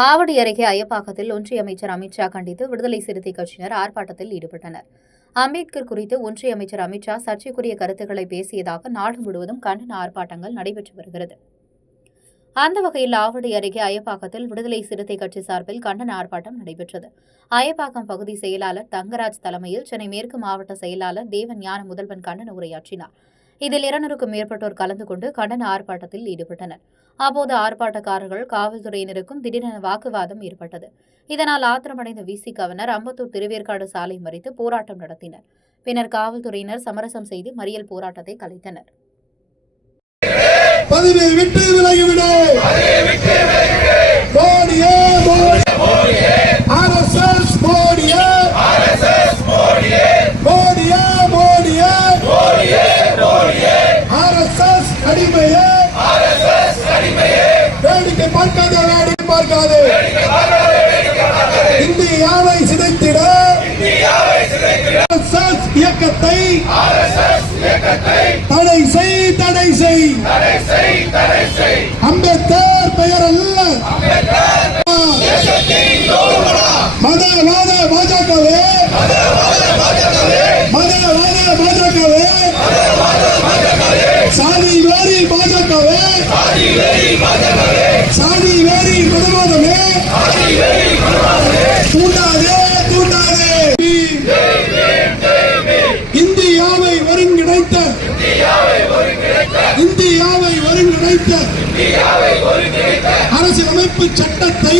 ஆவடி அருகே ஐயப்பாக்கத்தில் ஒன்றிய அமைச்சர் அமித்ஷா கண்டித்து விடுதலை சிறுத்தை கட்சியினர் ஆர்ப்பாட்டத்தில் ஈடுபட்டனர். அம்பேத்கர் குறித்து ஒன்றிய அமைச்சர் அமித்ஷா சர்ச்சைக்குரிய கருத்துக்களை பேசியதாக நாடு முழுவதும் கண்டன ஆர்ப்பாட்டங்கள் நடைபெற்று வருகிறது. அந்த வகையில் ஆவடி அருகே அயப்பாக்கத்தில் விடுதலை சிறுத்தை கட்சி சார்பில் கண்டன ஆர்ப்பாட்டம் நடைபெற்றது. அயப்பாக்கம் பகுதி செயலாளர் தங்கராஜ் தலைமையில் சென்னை மேற்கு மாவட்ட செயலாளர் தேவன் ஞான முதல்வன் கண்டன உரையாற்றினார். இதில் இருநூறுக்கும் மேற்பட்டோர் கலந்து கொண்டு கண்டன ஆர்ப்பாட்டத்தில் ஈடுபட்டனர். அப்போது ஆர்ப்பாட்டக்காரர்கள் காவல்துறையினருக்கும் திடீரென வாக்குவாதம் ஏற்பட்டது. இதனால் ஆத்திரமடைந்த விசி கவர்னர் அம்பத்தூர் திருவேற்காடு சாலை மறித்து போராட்டம் நடத்தினர். பின்னர் காவல்துறையினர் சமரசம் செய்து மறியல் போராட்டத்தை கலைத்தனர். அடிமையே! வேடிக்கை பார்க்காத வேடிக்கை பார்க்காது! இந்தியாவை சிதைத்திட! RSS இயக்கத்தை தடை செய் தடை செய்! அம்பேத்கர் பெயர் அல்ல மதவாத தூண்டாதே தூண்டாதே இந்தியாவை ஒருங்கிணைத்த இந்தியாவை ஒருங்கிணைத்த அரசியலமைப்பு சட்டத்தை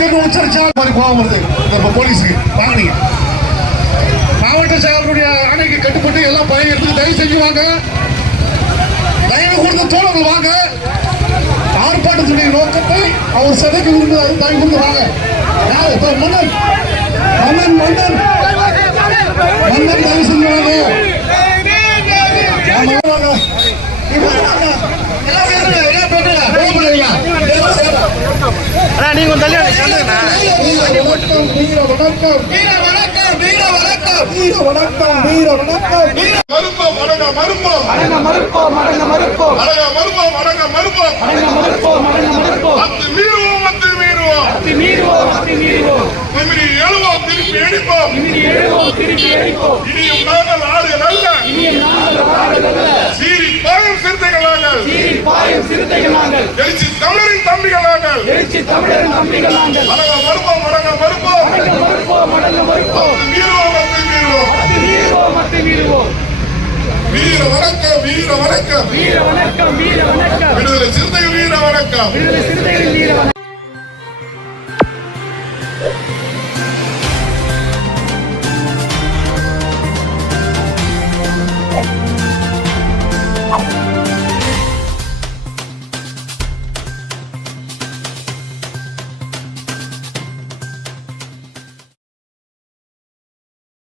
அம்பேத்கர் உச்சரிச்சால் மாதிரி கோபம் வருது. நம்ம போலீஸுக்கு. வாங்க. மாவட்ட செயலருடைய ஆணைக்கு கட்டுப்பட்டு எல்லாம் பழைய இடத்துக்கு தயவு செஞ்சு வாங்க. தயவு கூர்ந்து தோழர்கள் வாங்க. ஆர்ப்பாட்டத்தினுடைய நோக்கத்தை அவர் சதைக்கு விருந்து தயவு கொடுத்து வாங்க யாரு? இப்ப மன்னன் மன்னன் மன்னன் மன்னன் தயவு செஞ்சு வாங்க ஆமா, வாங்க. இப்ப வாங்க. எல்லாம் பேசுங்க, எல்லாம் பேசுங்க. கோவப்படாதீங்க. அண்ணா நீங்க கொஞ்சம் தள்ளி வாங்க, வணக்கம் வீர வணக்கம் வீர வணக்கம் வீர வணக்கம் வீர வணக்கம் வீர வணக்கம் வீர மறுப்போம் அடங்க மறுப்போம் அடங்க மறுப்போம் அடங்க மறுப்போம் அடங்க மறுப்போம் அடங்க மறுப்போம் அடங்க மறுப்போம் அடங்க மறுப்போம் அத்து மீறுவோம் அத்து மீறுவோம் மீறுவோம் மீறுவோம் எழுவோம் திருப்பி அடிப்போம் எழுவோம் திருப்பி அடிப்போம் நாங்கள் ஆடுகள் அல்ல இனிய நாங்கள் ஆடுகள சீறி பாயும் சிறுத்தைகள் நாங்கள் சீறி பாயும் சிறுத்தைகள் நாங்கள் எழுச்சி தமிழரின் தம்பிகள் நாங்கள் எழுச்சி தமிழரின் தம்பிகள் நாங்கள். அடங்க மறுப்போம் அடங்க மறுப்போம் அடங்க மறுப்போம் அடங்க மறுப்போம் மீறுவோம் அத்து மீறுவோம் அத்தி மீறுவோம் அத்தி மீறுவோம் வீர வணக்கம் வீர வணக்கம். வீர வணக்கம் வீர வணக்கம். விடுதலை சிறுத்தைகள் வீர வணக்கம். விடுதலை சிறுத்தைகளின் வீர வணக்கம்.